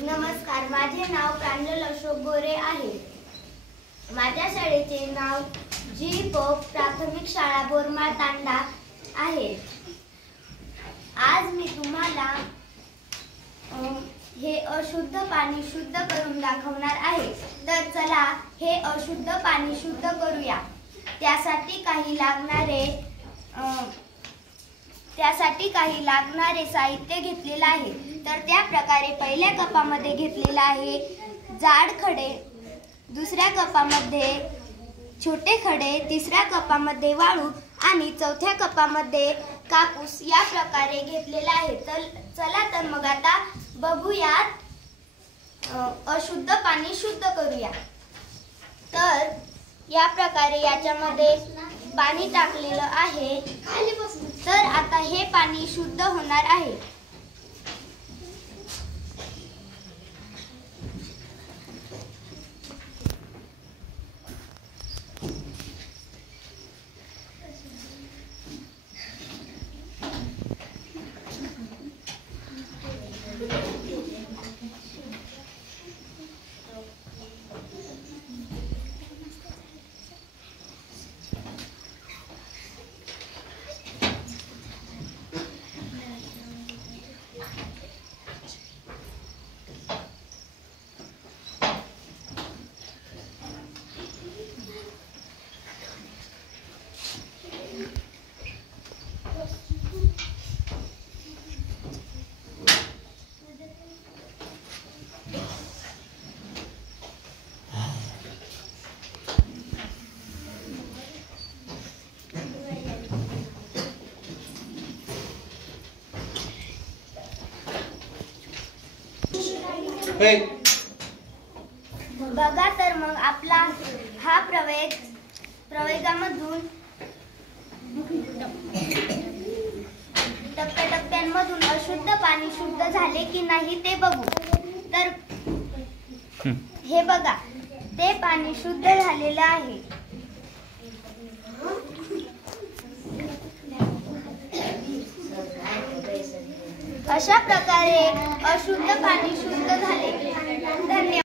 नमस्कार, माझे नाव प्रांजल अशोक गोरे आहे। माझ्या शाळेचे नाव जी पोप प्राथमिक शाळा बोरमाळ तांडा आहे। आज मी तुम्हाला हे अशुद्ध पाणी शुद्ध करून दाखवणार आहे। तर चला हे अशुद्ध पाणी शुद्ध करूया। त्यासाठी काही लागणारे साहित्य घेतलेले आहे। तर त्या प्रकारे पहिल्या कपामध्ये घेतलेला आहे जाड खडे, दुसऱ्या कपामध्ये छोटे खडे, तिसऱ्या कपामध्ये वाळू आणि चौथ्या कपामध्ये कापूस या प्रकारे घेतलेला आहे। तर चला तर मग आता बघूयात अशुद्ध पाणी शुद्ध करूया। तर या प्रकारे याच्यामध्ये पाणी टाकलेलं आहे। तर आता हे पाणी शुद्ध होणार आहे। बघा तर मग आपला हा प्रवेगामधून टप्प्याटप्प्यांमधून अशुद्ध पाणी शुद्ध झाले की नाही ते बघू। तर हे बघा, ते पाणी शुद्ध झालेलं आहे। अशा प्रकारे अशुद्ध पाणी शुद्ध झाले।